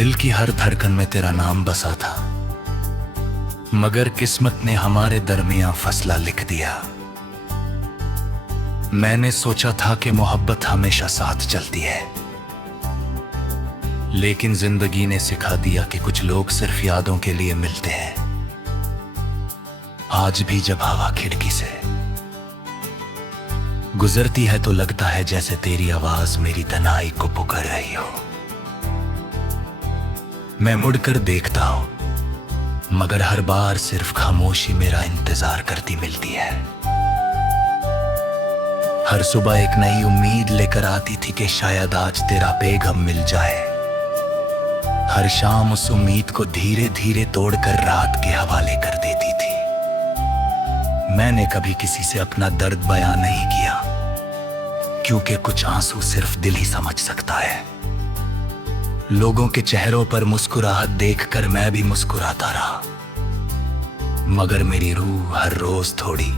दिल की हर धड़कन में तेरा नाम बसा था, मगर किस्मत ने हमारे दरमियां फसला लिख दिया। मैंने सोचा था कि मोहब्बत हमेशा साथ चलती है, लेकिन जिंदगी ने सिखा दिया कि कुछ लोग सिर्फ यादों के लिए मिलते हैं। आज भी जब हवा खिड़की से गुजरती है तो लगता है जैसे तेरी आवाज मेरी तन्हाई को पुकार रही हो। मैं मुड़कर देखता हूं, मगर हर बार सिर्फ खामोशी मेरा इंतजार करती मिलती है। हर सुबह एक नई उम्मीद लेकर आती थी कि शायद आज तेरा पैगाम मिल जाए। हर शाम उस उम्मीद को धीरे धीरे तोड़कर रात के हवाले कर देती थी। मैंने कभी किसी से अपना दर्द बयां नहीं किया, क्योंकि कुछ आंसू सिर्फ दिल ही समझ सकता है। लोगों के चेहरों पर मुस्कुराहट देखकर मैं भी मुस्कुराता रहा, मगर मेरी रूह हर रोज थोड़ी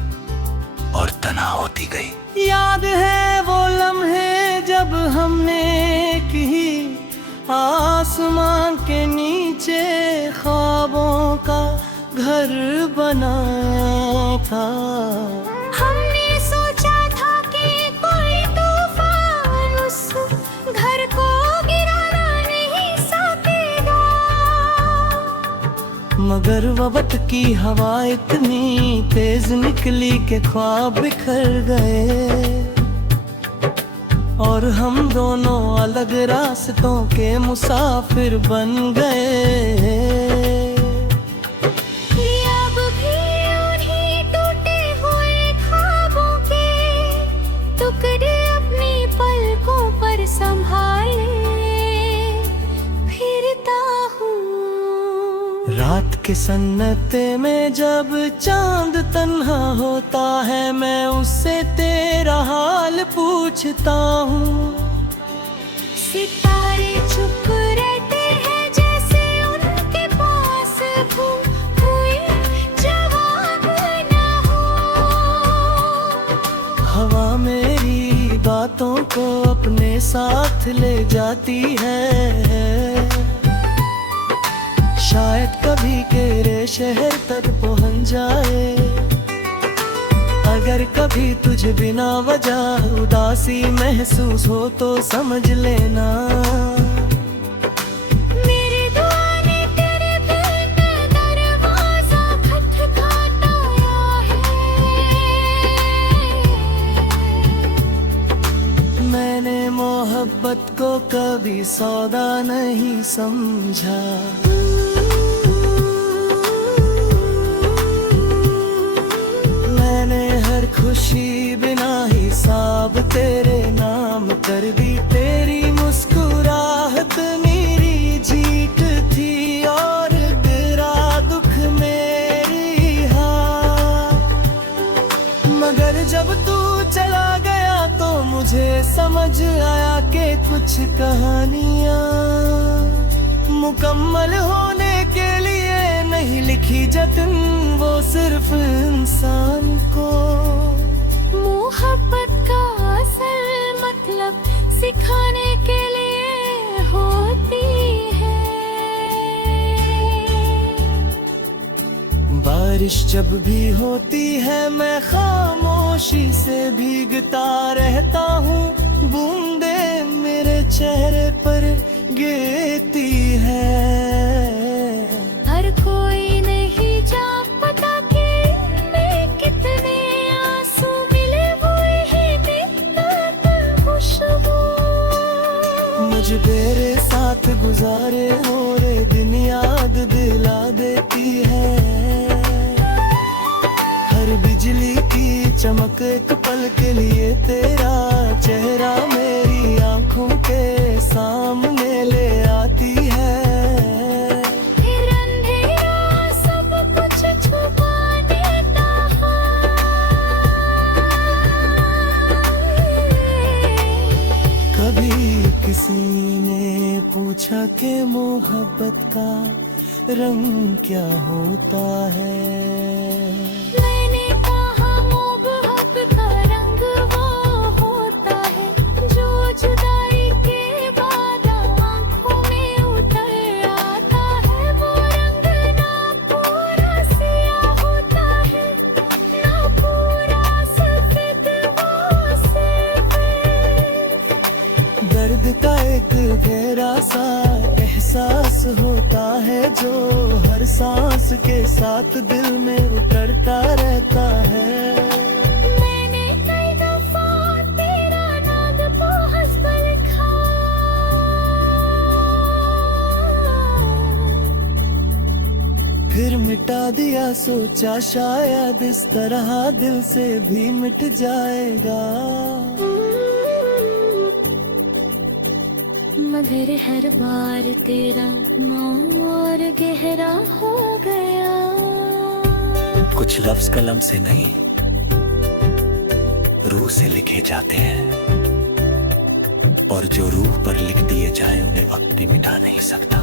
और तना होती गई। याद है वो लम्हे जब हमने की आसमां के नीचे ख्वाबों का घर बनाया था। हमने सोचा था कि कोई तूफान उस घर को गिराना नहीं सकेगा, मगर वक्त की हवा इतनी तेज निकली कि ख्वाब बिखर गए और हम दोनों अलग रास्तों के मुसाफिर बन गए। अब भी उन्हीं टूटे हुए ख्वाबों के टुकड़े अपनी पलकों पर संभाले फिरता हूँ। रात के सन्नाटे में जब चांद तन्हा होता है, मैं उससे तेरा हाल पूछता हूँ। सितारे चुप रहते हैं जैसे उनके पास कोई जवाब ना हो। हवा मेरी बातों को अपने साथ ले जाती है, शायद कभी तेरे शहर तक पहुंच जाए। अगर कभी तुझे बिना वजह उदासी महसूस हो तो समझ लेना। मेरी दुआ ने तेरे बिना दरवाजा खटखटाया है। मैंने मोहब्बत को कभी सौदा नहीं समझा, खुशी बिना हिसाब तेरे नाम कर दी। तेरी मुस्कुराहट मेरी जीत थी और तेरा दुख मेरी हार। मगर जब तू चला गया तो मुझे समझ आया कि कुछ कहानियां मुकम्मल होने के लिए नहीं लिखी जतन, वो सिर्फ इंसान को मोहब्बत का असल मतलब सिखाने के लिए होती है। बारिश जब भी होती है मैं खामोशी से भीगता रहता हूँ। बूंदे मेरे चेहरे पर गिरती है। हर कोई नहीं जानता कि इनमें कितने आंसू मिले हुए हैं, देखता था खुशबू। मुझे तेरे साथ गुजारे और दिन याद दिला देती है। हर बिजली की चमक एक पल के लिए तेरा चेहरा मेरी आंखों के सामने ले आती है। फिर अंधेरा सब कुछ छुपा देता है। कभी किसी ने पूछा कि मोहब्बत का रंग क्या होता है। मैंने कहा मोहब्बत का रंग वो होता है जो जुदाई के बाद आंखों में उतर साथ दिल में उतरता रहता है। मैंने कई दफा तेरा नाम बहुत पर लिखा, फिर मिटा दिया, सोचा शायद इस तरह दिल से भी मिट जाएगा। मगर हर बार तेरा नाम और गहरा हो गया। कुछ लफ्ज कलम से नहीं, रूह से लिखे जाते हैं, और जो रूह पर लिख दिए जाए उन्हें वक्त भी मिटा नहीं सकता।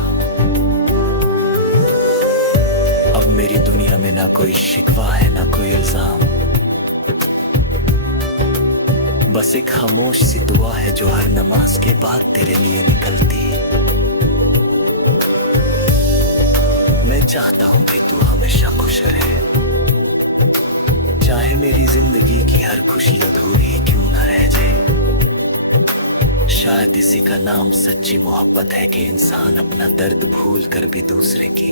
अब मेरी दुनिया में ना कोई शिकवा है, ना कोई इल्जाम, बस एक खामोश सी दुआ है जो हर नमाज के बाद तेरे लिए निकलती। मैं चाहता हूं कि तू हमेशा खुश रहे, चाहे मेरी जिंदगी की हर खुशी अधूरी क्यों ना रह जाए। शायद इसी का नाम सच्ची मोहब्बत है कि इंसान अपना दर्द भूल कर भी दूसरे की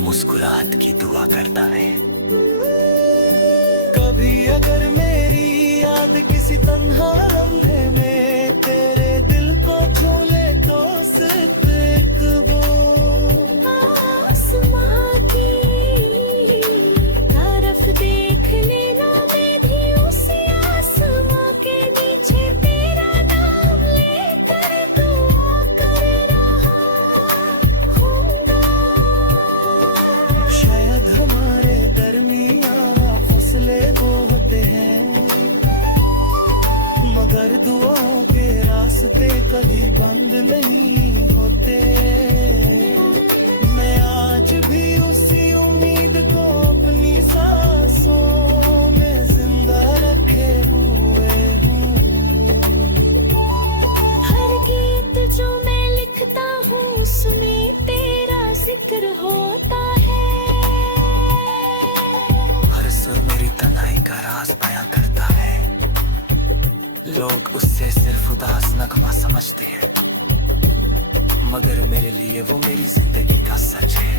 मुस्कुराहट की दुआ करता है। कभी अगर मेरी याद किसी तन्हा लम्हे में तेरे दिल को झूले तो सिर्फ एक बोल आसमां की तरफ देख लेना, मैं भी उसी आसमां के नीचे तेरा नाम लेकर दुआ कर रहा हूँगा। शायद हमारे दरमियाँ फसले बोते हैं, मगर दुआओं के रास्ते कभी बंद नहीं होते। मैं आज भी उसी उम्मीद को अपनी सांसों में जिंदा रखे हुए हूँ। हर गीत जो मैं लिखता हूँ उसमें तेरा जिक्र होता है। हर सुर मेरी तन्हाई का राज बयां करता है, लोग उससे सिर्फ उदास नगमा समझते हैं, मगर मेरे लिए वो मेरी जिंदगी का सच है।